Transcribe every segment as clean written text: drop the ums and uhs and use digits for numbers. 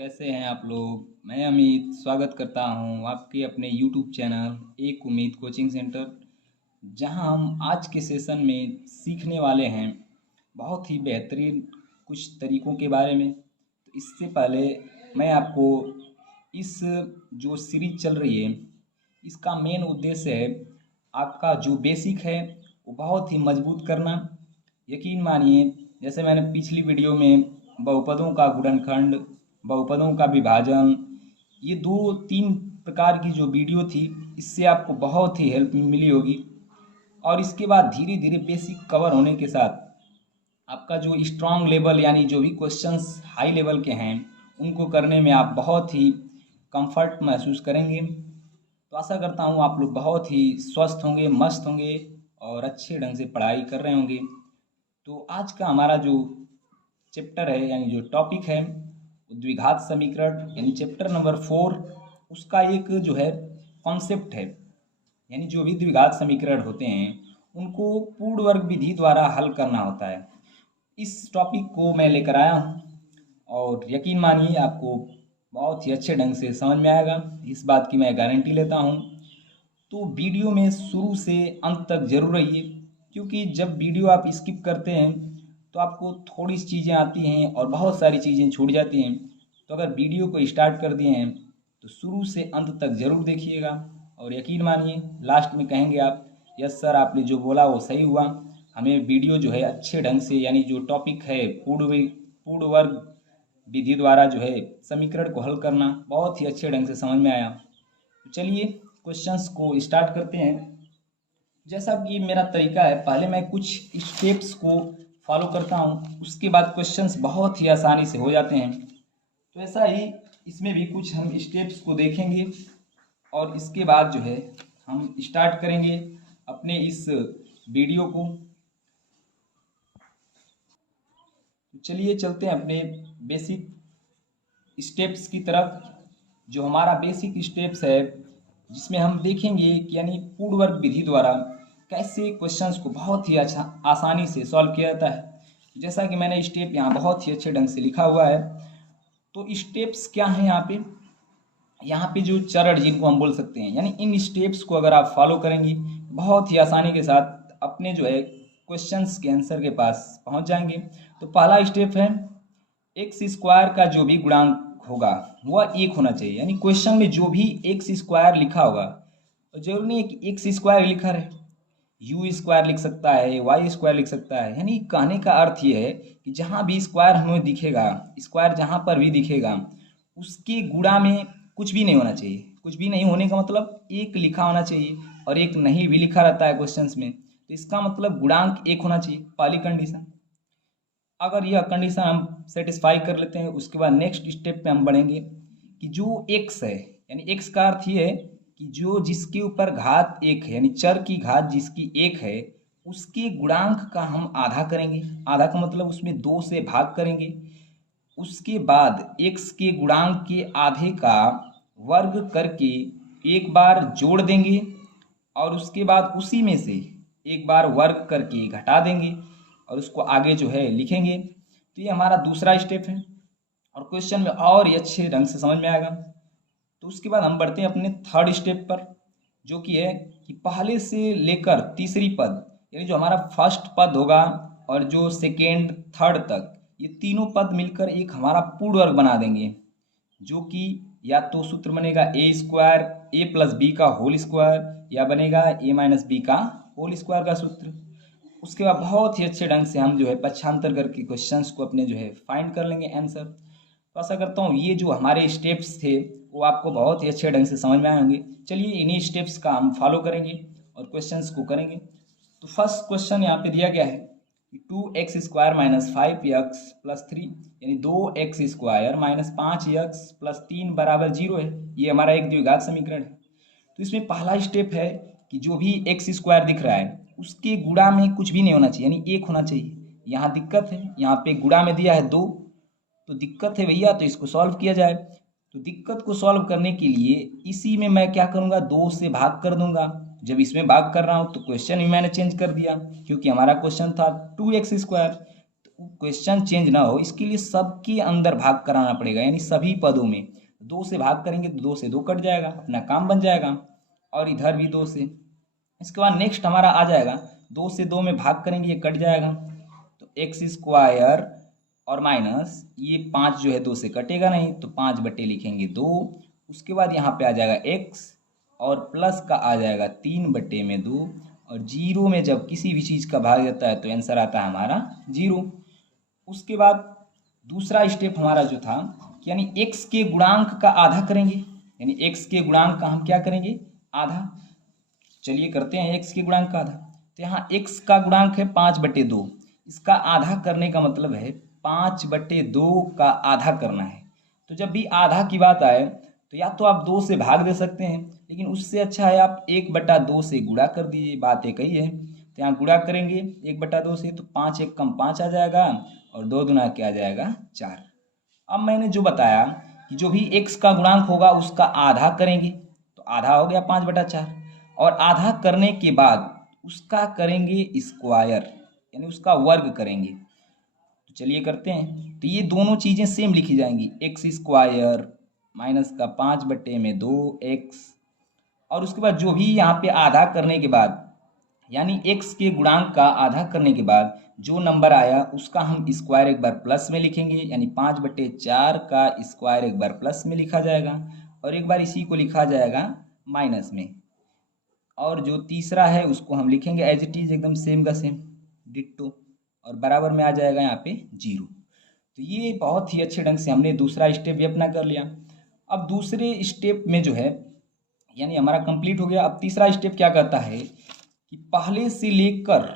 कैसे हैं आप लोग। मैं अमित स्वागत करता हूं आपके अपने यूट्यूब चैनल एक उम्मीद कोचिंग सेंटर, जहां हम आज के सेशन में सीखने वाले हैं बहुत ही बेहतरीन कुछ तरीकों के बारे में। तो इससे पहले मैं आपको इस जो सीरीज चल रही है इसका मेन उद्देश्य है आपका जो बेसिक है वो बहुत ही मजबूत करना। यकीन मानिए, जैसे मैंने पिछली वीडियो में बहुपदों का गुणनखंड, बहुपदों का विभाजन, ये दो तीन प्रकार की जो वीडियो थी, इससे आपको बहुत ही हेल्प मिली होगी। और इसके बाद धीरे धीरे बेसिक कवर होने के साथ आपका जो स्ट्रांग लेवल यानी जो भी क्वेश्चंस हाई लेवल के हैं उनको करने में आप बहुत ही कंफर्ट महसूस करेंगे। तो आशा करता हूँ आप लोग बहुत ही स्वस्थ होंगे, मस्त होंगे और अच्छे ढंग से पढ़ाई कर रहे होंगे। तो आज का हमारा जो चैप्टर है यानी जो टॉपिक है द्विघात समीकरण यानी चैप्टर नंबर 4, उसका एक जो है कॉन्सेप्ट है। यानी जो भी द्विघात समीकरण होते हैं उनको पूर्ण वर्ग विधि द्वारा हल करना होता है। इस टॉपिक को मैं लेकर आया हूँ और यकीन मानिए आपको बहुत ही अच्छे ढंग से समझ में आएगा, इस बात की मैं गारंटी लेता हूँ। तो वीडियो में शुरू से अंत तक जरूर रहिए, क्योंकि जब वीडियो आप स्किप करते हैं तो आपको थोड़ी सी चीज़ें आती हैं और बहुत सारी चीज़ें छूट जाती हैं। तो अगर वीडियो को स्टार्ट कर दिए हैं तो शुरू से अंत तक ज़रूर देखिएगा और यकीन मानिए लास्ट में कहेंगे आप, यस सर आपने जो बोला वो सही हुआ। हमें वीडियो जो है अच्छे ढंग से यानी जो टॉपिक है पूर्ण वर्ग विधि द्वारा जो है समीकरण को हल करना बहुत ही अच्छे ढंग से समझ में आया। तो चलिए क्वेश्चंस को स्टार्ट करते हैं। जैसा कि मेरा तरीका है, पहले मैं कुछ स्टेप्स को फॉलो करता हूँ, उसके बाद क्वेश्चंस बहुत ही आसानी से हो जाते हैं। तो ऐसा ही इसमें भी कुछ हम स्टेप्स को देखेंगे और इसके बाद जो है हम स्टार्ट करेंगे अपने इस वीडियो को। तो चलिए चलते हैं अपने बेसिक स्टेप्स की तरफ। जो हमारा बेसिक स्टेप्स है जिसमें हम देखेंगे कि यानी पूर्ण वर्ग विधि द्वारा कैसे क्वेश्चंस को बहुत ही अच्छा आसानी से सॉल्व किया जाता है। जैसा कि मैंने स्टेप यहाँ बहुत ही अच्छे ढंग से लिखा हुआ है। तो स्टेप्स क्या हैं यहाँ पे जो चरण जिनको हम बोल सकते हैं, यानी इन स्टेप्स को अगर आप फॉलो करेंगे बहुत ही आसानी के साथ अपने जो है क्वेश्चंस के आंसर के पास पहुंच जाएंगे। तो पहला स्टेप है एक्स स्क्वायर का जो भी गुणांक होगा वह एक होना चाहिए। यानी क्वेश्चन में जो भी एक्स स्क्वायर लिखा होगा, तो जरूरी नहीं है कि एक्स स्क्वायर लिखा रहे, यू स्क्वायर लिख सकता है, वाई स्क्वायर लिख सकता है। यानी कहने का अर्थ ये है कि जहाँ भी स्क्वायर हमें दिखेगा, स्क्वायर जहाँ पर भी दिखेगा उसके गुणा में कुछ भी नहीं होना चाहिए। कुछ भी नहीं होने का मतलब एक लिखा होना चाहिए और एक नहीं भी लिखा रहता है क्वेश्चंस में, तो इसका मतलब गुणांक एक होना चाहिए, पहली कंडीशन। अगर यह कंडीशन हम सेटिस्फाई कर लेते हैं, उसके बाद नेक्स्ट स्टेप पे हम बढ़ेंगे कि जो एक्स है, यानी एक्स का अर्थ ये है कि जो जिसके ऊपर घात एक है, यानी चर की घात जिसकी एक है, उसके गुणांक का हम आधा करेंगे। आधा का मतलब उसमें दो से भाग करेंगे। उसके बाद एक्स के गुणांक के आधे का वर्ग करके एक बार जोड़ देंगे और उसके बाद उसी में से एक बार वर्ग करके घटा देंगे और उसको आगे जो है लिखेंगे। तो ये हमारा दूसरा स्टेप है और क्वेश्चन में और ये अच्छे ढंग से समझ में आएगा। तो उसके बाद हम बढ़ते हैं अपने थर्ड स्टेप पर, जो कि है कि पहले से लेकर तीसरी पद, यानी जो हमारा फर्स्ट पद होगा और जो सेकेंड थर्ड तक, ये तीनों पद मिलकर एक हमारा पूर्ण वर्ग बना देंगे, जो कि या तो सूत्र बनेगा ए स्क्वायर ए प्लस बी का होल स्क्वायर, या बनेगा ए माइनस बी का होल स्क्वायर का सूत्र। उसके बाद बहुत ही अच्छे ढंग से हम जो है पक्षांतर करके क्वेश्चंस को अपने जो है फाइंड कर लेंगे आंसर। तो आशा करता हूँ ये जो हमारे स्टेप्स थे वो आपको बहुत ही अच्छे ढंग से समझ में आए होंगे। चलिए इन्हीं स्टेप्स का हम फॉलो करेंगे और क्वेश्चंस को करेंगे। तो फर्स्ट क्वेश्चन यहाँ पे दिया गया है कि 2x² माइनस 5x+3, यानी 2x² माइनस 5x+3 बराबर 0 है। ये हमारा एक द्विघात समीकरण है। तो इसमें पहला स्टेप है कि जो भी एक्स स्क्वायर दिख रहा है उसके गुणा में कुछ भी नहीं होना चाहिए, यानी एक होना चाहिए। यहाँ दिक्कत है, यहाँ पे गुणा में दिया है 2, तो दिक्कत है भैया, तो इसको सॉल्व किया जाए। तो दिक्कत को सॉल्व करने के लिए इसी में मैं क्या करूँगा, 2 से भाग कर दूंगा। जब इसमें भाग कर रहा हूँ तो क्वेश्चन भी मैंने चेंज कर दिया, क्योंकि हमारा क्वेश्चन था 2x²। तो क्वेश्चन चेंज ना हो इसके लिए सबके अंदर भाग कराना पड़ेगा, यानी सभी पदों में 2 से भाग करेंगे तो 2 से 2 कट जाएगा, अपना काम बन जाएगा। और इधर भी 2 से। इसके बाद नेक्स्ट हमारा आ जाएगा 2 से 2 में भाग करेंगे, ये कट जाएगा, तो एक्स स्क्वायर और माइनस ये 5 जो है 2 से कटेगा नहीं, तो 5 बटे लिखेंगे 2। उसके बाद यहाँ पे आ जाएगा एक्स और प्लस का आ जाएगा 3 बटे में 2। और जीरो में जब किसी भी चीज़ का भाग जाता है तो आंसर आता है हमारा 0। उसके बाद दूसरा स्टेप हमारा जो था, यानी x के गुणांक का आधा करेंगे, यानी x के गुणांक का हम क्या करेंगे, आधा। चलिए करते हैं x के गुणांक का आधा। तो यहाँ x का गुणांक है 5/2, इसका आधा करने का मतलब है 5/2 का आधा करना है। तो जब भी आधा की बात आए तो या तो आप 2 से भाग दे सकते हैं, लेकिन उससे अच्छा है आप 1/2 से गुणा कर दीजिए, बात एक ही है। तो यहाँ गुणा करेंगे 1/2 से, तो 5 एक कम 5 आ जाएगा और 2 दूना क्या आ जाएगा 4। अब मैंने जो बताया कि जो भी x का गुणांक होगा उसका आधा करेंगे, तो आधा हो गया 5/4, और आधा करने के बाद उसका करेंगे स्क्वायर, यानी उसका वर्ग करेंगे। तो चलिए करते हैं। तो ये दोनों चीज़ें सेम लिखी जाएंगी, एक्स स्क्वायर माइनस का 5/2x, और उसके बाद जो भी यहाँ पे आधा करने के बाद, यानी x के गुणांक का आधा करने के बाद जो नंबर आया उसका हम स्क्वायर एक बार प्लस में लिखेंगे, यानी 5/4 का स्क्वायर एक बार प्लस में लिखा जाएगा और एक बार इसी को लिखा जाएगा माइनस में। और जो तीसरा है उसको हम लिखेंगे एज इट इज एकदम सेम का सेम डिट्टो, और बराबर में आ जाएगा यहाँ पे 0। तो ये बहुत ही अच्छे ढंग से हमने दूसरा स्टेप भी अपना कर लिया। अब दूसरे स्टेप में जो है, यानी हमारा कंप्लीट हो गया। अब तीसरा स्टेप क्या कहता है कि पहले से लेकर,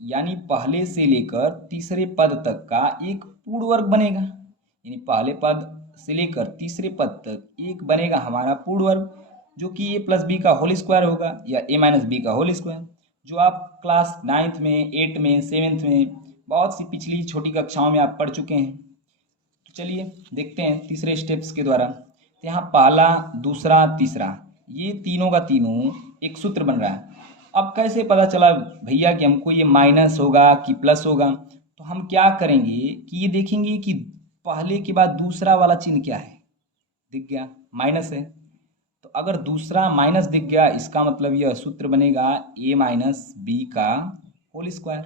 यानी पहले से लेकर तीसरे पद तक का एक पूर्ण वर्ग बनेगा, यानी पहले पद से लेकर तीसरे पद तक एक बनेगा हमारा पूर्ण वर्ग, जो कि a प्लस बी का होल स्क्वायर होगा या a माइनस बी का होल स्क्वायर, जो आप क्लास 9th में 8th में 7th में बहुत सी पिछली छोटी कक्षाओं में आप पढ़ चुके हैं। तो चलिए देखते हैं तीसरे स्टेप्स के द्वारा। तो यहाँ पहला दूसरा तीसरा ये तीनों का तीनों एक सूत्र बन रहा है। अब कैसे पता चला भैया कि हमको ये माइनस होगा कि प्लस होगा, तो हम क्या करेंगे कि ये देखेंगे कि पहले के बाद दूसरा वाला चिन्ह क्या है, दिख गया माइनस है। तो अगर दूसरा माइनस दिख गया इसका मतलब यह सूत्र बनेगा a माइनस बी का होल स्क्वायर।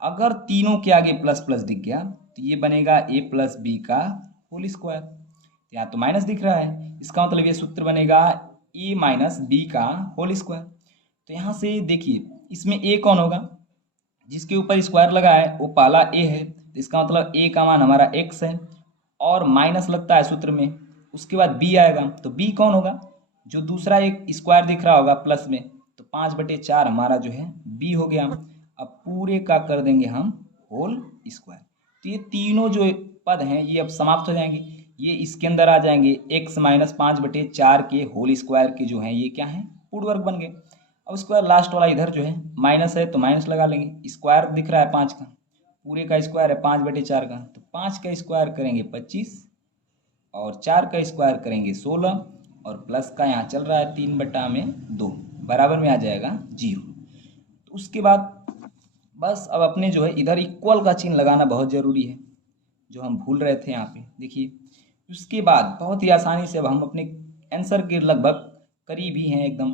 अगर तीनों के आगे प्लस प्लस दिख गया तो ये बनेगा a प्लस बी का होल स्क्वायर। तो यहाँ तो माइनस दिख रहा है, इसका मतलब ये सूत्र बनेगा a माइनस बी का होल स्क्वायर। तो यहाँ से देखिए इसमें a कौन होगा, जिसके ऊपर स्क्वायर लगा है वो पहला a है, तो इसका मतलब a का मान हमारा x है और माइनस लगता है सूत्र में। उसके बाद b आएगा, तो b कौन होगा, जो दूसरा एक स्क्वायर दिख रहा होगा प्लस में, तो 5/4 हमारा जो है b हो गया। अब पूरे का कर देंगे हम होल स्क्वायर। तो ये तीनों जो पद हैं ये अब समाप्त हो जाएंगे, ये इसके अंदर आ जाएंगे x माइनस 5/4 के होल स्क्वायर के जो हैं ये क्या हैं, पूर्ण वर्ग बन गए। अब उसके बाद लास्ट वाला इधर जो है माइनस है तो माइनस लगा लेंगे, स्क्वायर दिख रहा है 5 का, पूरे का स्क्वायर है 5/4 का, तो 5 का स्क्वायर करेंगे 25 और 4 का स्क्वायर करेंगे 16 और प्लस का यहाँ चल रहा है 3/2 बराबर में आ जाएगा 0। तो उसके बाद बस अब अपने जो है इधर इक्वल का चिन्ह लगाना बहुत ज़रूरी है, जो हम भूल रहे थे यहाँ पे देखिए। उसके बाद बहुत ही आसानी से अब हम अपने आंसर के लगभग करीब ही हैं एकदम।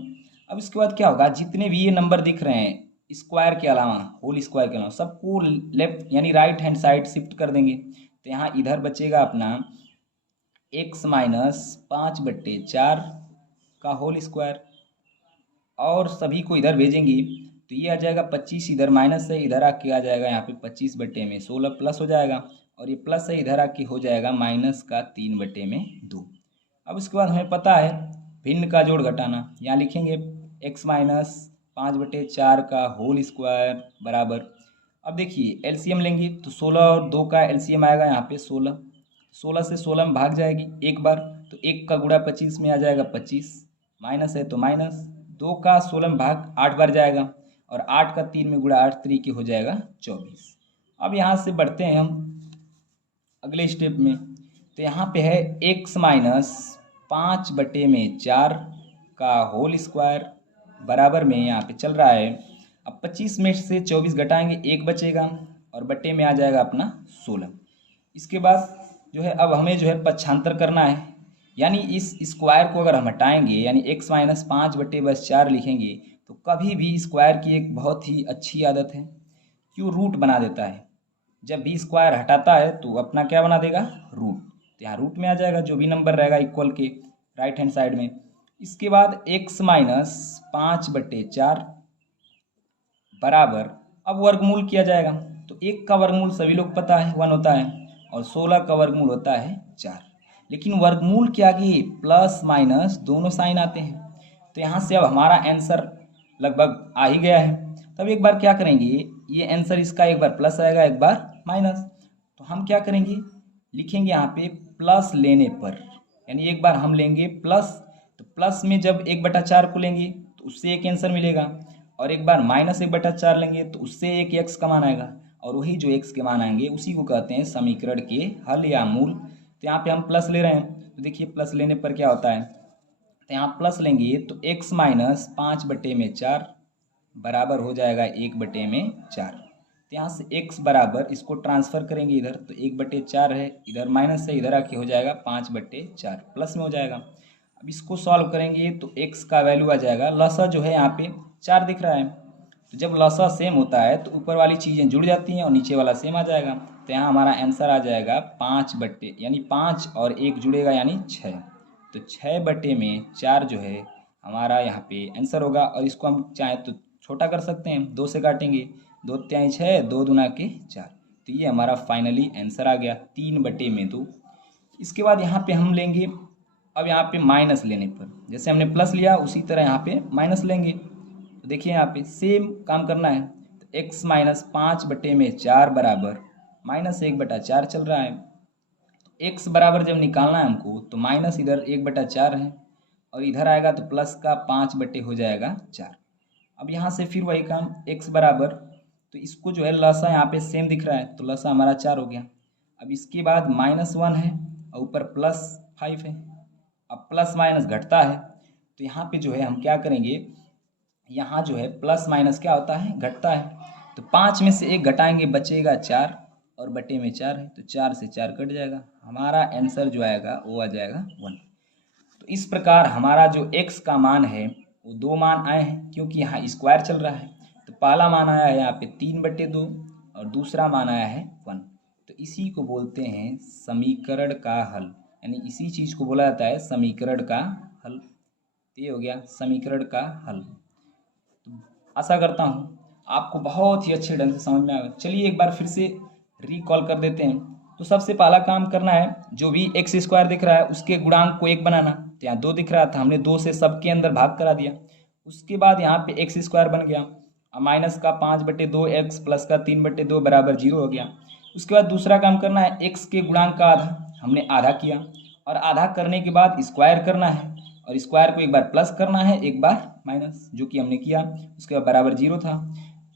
अब इसके बाद क्या होगा, जितने भी ये नंबर दिख रहे हैं स्क्वायर के अलावा, होल स्क्वायर के अलावा, सबको लेफ्ट यानी राइट हैंड साइड शिफ्ट कर देंगे। तो यहाँ इधर बचेगा अपना x माइनस 5/4 का होल स्क्वायर, और सभी को इधर भेजेंगे तो ये आ जाएगा 25, इधर माइनस है इधर आके आ जाएगा यहाँ पे 25/16 प्लस हो जाएगा, और ये प्लस है इधर आके हो जाएगा माइनस का 3/2। अब इसके बाद हमें पता है भिन्न का जोड़ घटाना, यहाँ लिखेंगे x माइनस 5/4 का होल स्क्वायर बराबर। अब देखिए एलसीएम लेंगे तो 16 और 2 का एलसीएम आएगा यहाँ पे 16, 16 से 16 में भाग जाएगी एक बार, तो 1 का गुणा 25 में आ जाएगा 25, माइनस है तो माइनस, 2 का 16 में भाग 8 बार जाएगा और 8 का 3 में गुणा 8 तरीके हो जाएगा 24। अब यहाँ से बढ़ते हैं हम अगले स्टेप में। तो यहाँ पे है x माइनस 5/4 का होल स्क्वायर बराबर में यहाँ पे चल रहा है। अब 25 में से 24 घटाएंगे 1 बचेगा, और बट्टे में आ जाएगा अपना 16। इसके बाद जो है अब हमें जो है पक्षांतर करना है, यानी इस स्क्वायर को अगर हम हटाएंगे यानी x माइनस 5/4 लिखेंगे तो कभी भी स्क्वायर की एक बहुत ही अच्छी आदत है, क्यों रूट बना देता है। जब भी स्क्वायर हटाता है तो अपना क्या बना देगा, रूट। तो यहाँ रूट में आ जाएगा जो भी नंबर रहेगा इक्वल के राइट हैंड साइड में। इसके बाद x माइनस 5/4 बराबर, अब वर्गमूल किया जाएगा। तो 1 का वर्गमूल सभी लोग पता है 1 होता है और 16 का वर्गमूल होता है 4, लेकिन वर्गमूल के आगे प्लस माइनस दोनों साइन आते हैं। तो यहाँ से अब हमारा आंसर लगभग आ ही गया है। तब एक बार क्या करेंगे, ये आंसर इसका एक बार प्लस आएगा एक बार माइनस, तो हम क्या करेंगे, लिखेंगे यहाँ पे प्लस लेने पर, यानी एक बार हम लेंगे प्लस, तो प्लस में जब 1/4 को लेंगे तो उससे एक आंसर मिलेगा, और एक बार माइनस 1/4 लेंगे तो उससे एक x का मान आएगा, और वही जो x के मान आएंगे उसी को कहते हैं समीकरण के हल या मूल। तो यहाँ पे हम प्लस ले रहे हैं, तो देखिए प्लस लेने पर क्या होता है, तो यहाँ प्लस लेंगे तो x माइनस 5/4 बराबर हो जाएगा 1/4। तो यहाँ से x बराबर, इसको ट्रांसफर करेंगे इधर तो 1/4 है, इधर माइनस से इधर आके हो जाएगा 5/4 प्लस में हो जाएगा। अब इसको सॉल्व करेंगे तो x का वैल्यू आ जाएगा, लसा जो है यहाँ पे 4 दिख रहा है, तो जब लसा सेम होता है तो ऊपर वाली चीज़ें जुड़ जाती हैं और नीचे वाला सेम आ जाएगा। तो यहाँ हमारा आंसर आ जाएगा 5 यानी 5 और 1 जुड़ेगा यानी 6, तो 6/4 जो है हमारा यहाँ पे आंसर होगा। और इसको हम चाहें तो छोटा कर सकते हैं, 2 से काटेंगे, 2 तिहाई 6, 2 दूना के 4, तो ये हमारा फाइनली आंसर आ गया 3/2। इसके बाद यहाँ पे हम लेंगे, अब यहाँ पे माइनस लेने पर जैसे हमने प्लस लिया उसी तरह यहाँ पे माइनस लेंगे। तो देखिए यहाँ पे सेम काम करना है, तो x माइनस 5/4 बराबर माइनस 1/4 चल रहा है। तो x बराबर जब निकालना है हमको तो माइनस इधर 1/4 है और इधर आएगा तो प्लस का 5 हो जाएगा 4। अब यहाँ से फिर वही काम, x बराबर, तो इसको जो है लसा यहाँ पे सेम दिख रहा है तो लसा हमारा 4 हो गया। अब इसके बाद -1 है और ऊपर +5 है, अब प्लस माइनस घटता है तो यहाँ पे जो है हम क्या करेंगे, यहाँ जो है प्लस माइनस क्या होता है, घटता है, तो 5 में से 1 घटाएंगे बचेगा 4 और बटे में 4 है तो 4 से 4 कट जाएगा, हमारा आंसर जो आएगा वो आ जाएगा 1। तो इस प्रकार हमारा जो x का मान है वो 2 मान आए हैं, क्योंकि यहाँ स्क्वायर चल रहा है। तो पहला मान आया है यहाँ पे 3/2 और दूसरा मान आया है 1। तो इसी को बोलते हैं समीकरण का हल, यानी इसी चीज़ को बोला जाता है समीकरण का हल। तो ये हो गया समीकरण का हल। तो आशा करता हूँ आपको बहुत ही अच्छे ढंग से समझ में आएगा। चलिए एक बार फिर से रिकॉल कर देते हैं। तो सबसे पहला काम करना है, जो भी x² दिख रहा है उसके गुणांक को 1 बनाना। तो यहाँ 2 दिख रहा था, हमने 2 से सबके अंदर भाग करा दिया। उसके बाद यहाँ पे x² बन गया, माइनस का 5/2 x प्लस का 3/2 बराबर 0 हो गया। उसके बाद दूसरा काम करना है, x के गुणांक का आधा हमने आधा किया, और आधा करने के बाद स्क्वायर करना है, और स्क्वायर को एक बार प्लस करना है एक बार माइनस, जो कि हमने किया। उसके बाद बराबर 0 था।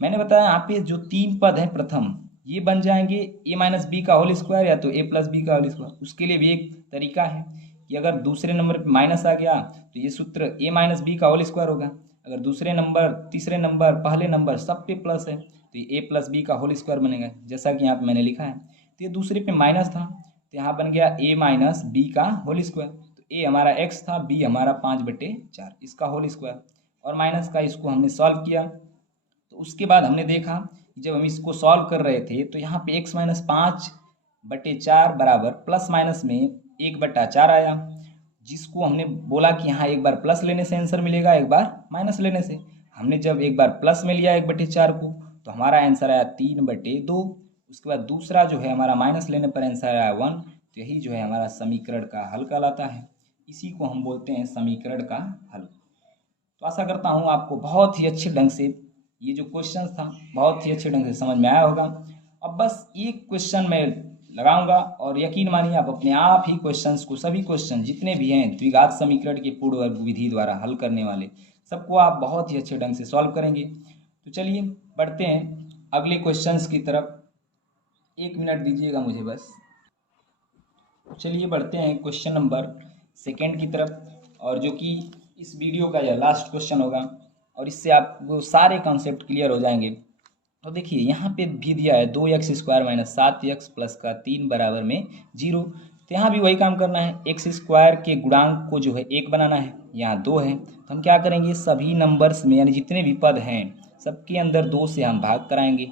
मैंने बताया यहाँ पे जो 3 पद हैं प्रथम ये बन जाएंगे a माइनस बी का होल स्क्वायर या तो a प्लस बी का होल स्क्वायर। उसके लिए भी एक तरीका है कि अगर दूसरे नंबर पे माइनस आ गया तो ये सूत्र a माइनस बी का होल स्क्वायर होगा। अगर दूसरे नंबर, तीसरे नंबर, पहले नंबर सब पे प्लस है तो ये a प्लस बी का होल स्क्वायर बनेगा, जैसा कि यहाँ पे मैंने लिखा है। तो ये दूसरे पे माइनस था तो यहाँ बन गया a माइनस बी का होल स्क्वायर। तो a हमारा x था, b हमारा 5/4 इसका होल स्क्वायर, और माइनस का इसको हमने सॉल्व किया। तो उसके बाद हमने देखा जब हम इसको सॉल्व कर रहे थे तो यहाँ पे x माइनस 5/4 बराबर प्लस माइनस में 1/4 आया, जिसको हमने बोला कि यहाँ एक बार प्लस लेने से आंसर मिलेगा एक बार माइनस लेने से। हमने जब एक बार प्लस में लिया 1/4 को तो हमारा आंसर आया 3/2। उसके बाद दूसरा जो है हमारा माइनस लेने पर आंसर आया 1। तो यही जो है हमारा समीकरण का हल कहलाता है, इसी को हम बोलते हैं समीकरण का हल। तो आशा करता हूँ आपको बहुत ही अच्छे ढंग से ये जो क्वेश्चन था बहुत ही अच्छे ढंग से समझ में आया होगा। अब बस एक क्वेश्चन मैं लगाऊंगा और यकीन मानिए आप अपने आप ही क्वेश्चंस को, सभी क्वेश्चन जितने भी हैं द्विघात समीकरण के पूर्ण वर्ग विधि द्वारा हल करने वाले, सबको आप बहुत ही अच्छे ढंग से सॉल्व करेंगे। तो चलिए बढ़ते हैं अगले क्वेश्चंस की तरफ। 1 मिनट दीजिएगा मुझे बस। चलिए बढ़ते हैं क्वेश्चन नंबर 2 की तरफ, और जो कि इस वीडियो का यह लास्ट क्वेश्चन होगा और इससे आपको सारे कॉन्सेप्ट क्लियर हो जाएंगे। तो देखिए यहाँ पे भी दिया है 2x² माइनस 7x प्लस का 3 बराबर में 0। तो यहाँ भी वही काम करना है, x² के गुणांक को जो है 1 बनाना है, यहाँ 2 है। तो हम क्या करेंगे, सभी नंबर्स में यानी जितने भी पद हैं सबके अंदर 2 से हम भाग कराएंगे।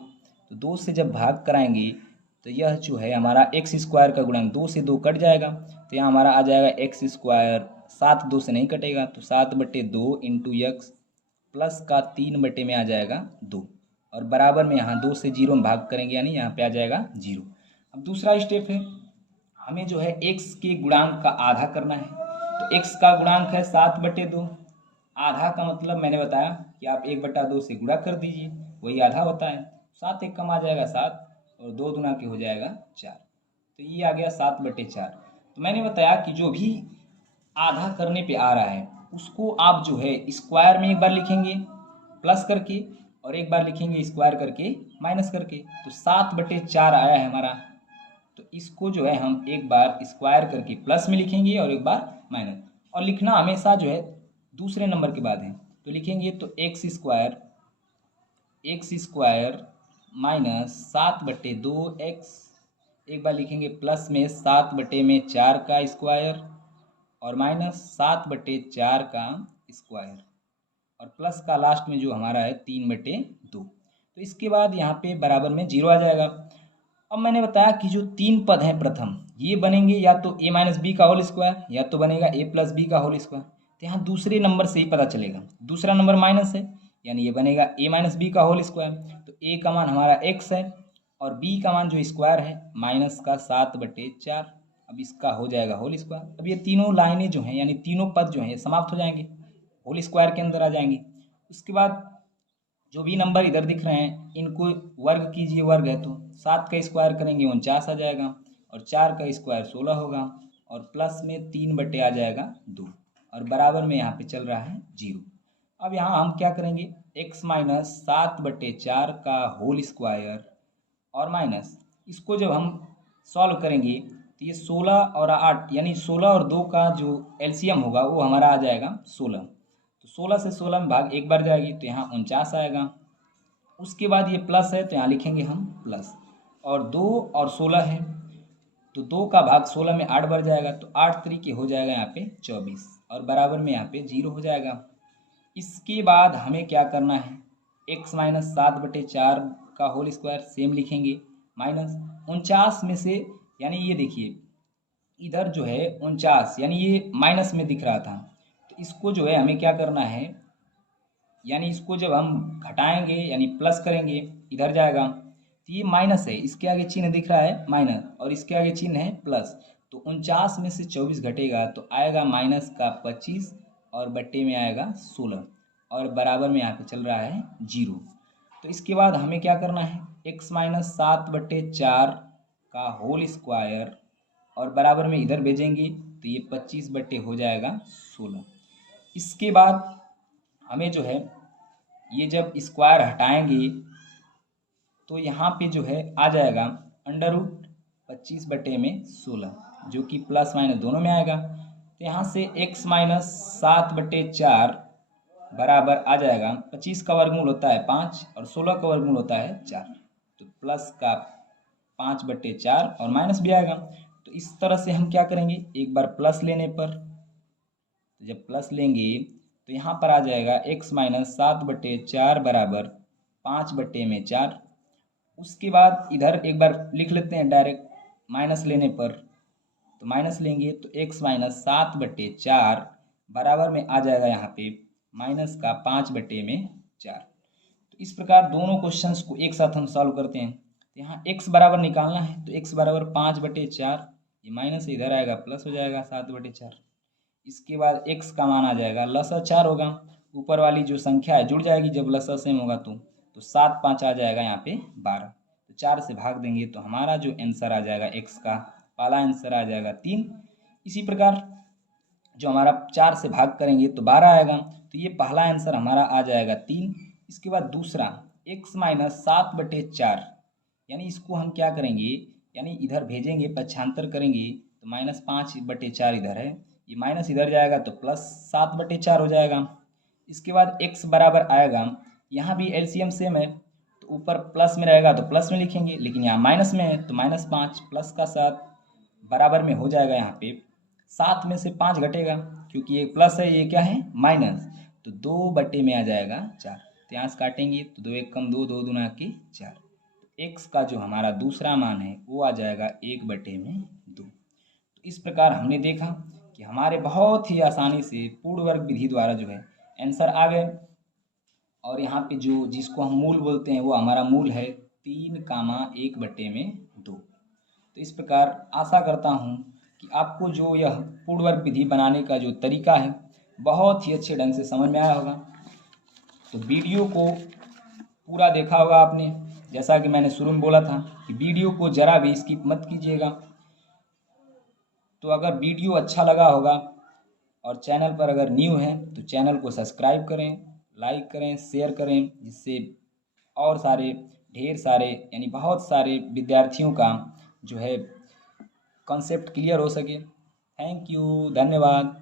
तो 2 से जब भाग कराएंगे तो यह जो है हमारा x² का गुणांक 2 से 2 कट जाएगा। तो यहाँ हमारा आ जाएगा x², 7 2 से नहीं कटेगा तो 7/2 इंटू x प्लस का 3 में आ जाएगा 2 और बराबर में यहाँ 2 से 0 में भाग करेंगे यानी यहाँ पे आ जाएगा 0। अब दूसरा स्टेप है, हमें जो है x के गुणांक का आधा करना है। तो x का गुणांक है 7/2, आधा का मतलब मैंने बताया कि आप 1/2 से गुणा कर दीजिए, वही आधा होता है। 7 एक कम आ जाएगा 7 और 2 दूना के हो जाएगा 4, तो ये आ गया 7/4। तो मैंने बताया कि जो भी आधा करने पे आ रहा है उसको आप जो है स्क्वायर में एक बार लिखेंगे प्लस करके और एक बार लिखेंगे स्क्वायर करके माइनस करके। तो 7/4 आया है हमारा, तो इसको जो है हम एक बार स्क्वायर करके प्लस में लिखेंगे और एक बार माइनस, और लिखना हमेशा जो है दूसरे नंबर के बाद है। तो लिखेंगे तो x² माइनस 7/2x, एक बार लिखेंगे प्लस में 7/4 का स्क्वायर और माइनस 7/4 का स्क्वायर और प्लस का लास्ट में जो हमारा है 3/2। तो इसके बाद यहाँ पे बराबर में 0 आ जाएगा। अब मैंने बताया कि जो 3 पद हैं प्रथम ये बनेंगे या तो a माइनस बी का होल स्क्वायर या तो बनेगा a प्लस बी का होल स्क्वायर। तो यहाँ दूसरे नंबर से ही पता चलेगा, दूसरा नंबर माइनस है यानी ये बनेगा a माइनस बी का होल स्क्वायर। तो a का मान हमारा x है और b का मान जो स्क्वायर है माइनस का 7/4, अब इसका हो जाएगा होल स्क्वायर। अब ये तीनों लाइनें जो हैं यानी तीनों पद जो हैं ये समाप्त हो जाएंगे, होल स्क्वायर के अंदर आ जाएंगे। उसके बाद जो भी नंबर इधर दिख रहे हैं इनको वर्ग कीजिए, वर्ग है तो 7 का स्क्वायर करेंगे 49 आ जाएगा और 4 का स्क्वायर 16 होगा और प्लस में 3 आ जाएगा 2 और बराबर में यहाँ पे चल रहा है 0। अब यहाँ हम क्या करेंगे, x माइनस 7/4 का होल स्क्वायर और माइनस इसको जब हम सॉल्व करेंगे तो ये 16 और 8 यानी 16 और 2 का जो एलसीएम होगा वो हमारा आ जाएगा 16। तो 16 से 16 में भाग एक बार जाएगी तो यहाँ 49 आएगा। उसके बाद ये प्लस है तो यहाँ लिखेंगे हम प्लस, और 2 और 16 है तो 2 का भाग 16 में 8 बार जाएगा तो 8 तरीके हो जाएगा यहाँ पे 24 और बराबर में यहाँ पे 0 हो जाएगा। इसके बाद हमें क्या करना है, x माइनस 7/4 का होल स्क्वायर सेम लिखेंगे माइनस 49 में से, यानी ये देखिए इधर जो है 49 यानी ये माइनस में दिख रहा था तो इसको जो है हमें क्या करना है, यानी इसको जब हम घटाएंगे यानी प्लस करेंगे इधर जाएगा तो ये माइनस है, इसके आगे चिन्ह दिख रहा है माइनस और इसके आगे चिन्ह है प्लस। तो 49 में से 24 घटेगा तो आएगा माइनस का 25 और बट्टे में आएगा 16 और बराबर में यहाँ पे चल रहा है 0। तो इसके बाद हमें क्या करना है, x माइनस 7/4 का होल स्क्वायर और बराबर में इधर भेजेंगे तो ये 25 हो जाएगा 16। इसके बाद हमें जो है ये जब स्क्वायर हटाएंगे तो यहाँ पे जो है आ जाएगा √25/16 जो कि प्लस माइनस दोनों में आएगा। तो यहाँ से x माइनस 7/4 बराबर आ जाएगा 25 का वर्गमूल होता है 5 और 16 का वर्गमूल होता है 4, तो प्लस का 5/4 और माइनस भी आएगा। तो इस तरह से हम क्या करेंगे, एक बार प्लस लेने पर, तो जब प्लस लेंगे तो यहाँ पर आ जाएगा x माइनस 7/4 बराबर 5/4। उसके बाद इधर एक बार लिख लेते हैं डायरेक्ट माइनस लेने पर, तो माइनस लेंगे तो x माइनस 7/4 बराबर में आ जाएगा यहाँ पे माइनस का 5/4। तो इस प्रकार दोनों क्वेश्चंस को एक साथ हम सॉल्व करते हैं। तो यहाँ x बराबर निकालना है तो x बराबर 5/4, ये माइनस इधर आएगा प्लस हो जाएगा 7/4। इसके बाद x का मान आ जाएगा लसा 4 होगा, ऊपर वाली जो संख्या है जुड़ जाएगी जब लसा सेम होगा तो 7 5 आ जाएगा यहाँ पे 12। तो 4 से भाग देंगे तो हमारा जो आंसर आ जाएगा x का पहला आंसर आ जाएगा 3। इसी प्रकार जो हमारा 4 से भाग करेंगे तो 12 आएगा, तो ये पहला आंसर हमारा आ जाएगा 3। इसके बाद दूसरा x माइनस 7/4 यानी इसको हम क्या करेंगे, यानी इधर भेजेंगे पक्षांतर करेंगे तो माइनस 5/4 इधर है, ये माइनस इधर जाएगा तो प्लस 7/4 हो जाएगा। इसके बाद x बराबर आएगा, यहाँ भी एलसीएम सेम है तो ऊपर प्लस में रहेगा तो प्लस में लिखेंगे, लेकिन यहाँ माइनस में है तो -5 प्लस का 7 बराबर में हो जाएगा। यहाँ पे 7 में से 5 घटेगा, क्योंकि ये प्लस है, ये क्या है माइनस, तो 2 बटे में आ जाएगा 4। तो यहाँ से काटेंगे तो 2 1 कम 2, 2 दूना के 4। एक्स का जो हमारा दूसरा मान है वो आ जाएगा 1 बटे में 2। तो इस प्रकार हमने देखा कि हमारे बहुत ही आसानी से पूर्ण वर्ग विधि द्वारा जो है आंसर आ गए। और यहाँ पे जो जिसको हम मूल बोलते हैं वो हमारा मूल है 3, 1 बटे में 2। तो इस प्रकार आशा करता हूँ कि आपको जो यह पूर्ण वर्ग विधि बनाने का जो तरीका है बहुत ही अच्छे ढंग से समझ में आया होगा। तो वीडियो को पूरा देखा होगा आपने, जैसा कि मैंने शुरू में बोला था कि वीडियो को ज़रा भी स्किप मत कीजिएगा। तो अगर वीडियो अच्छा लगा होगा और चैनल पर अगर न्यू हैं तो चैनल को सब्सक्राइब करें, लाइक करें, शेयर करें, जिससे और सारे ढेर सारे यानी बहुत सारे विद्यार्थियों का जो है कॉन्सेप्ट क्लियर हो सके। थैंक यू, धन्यवाद।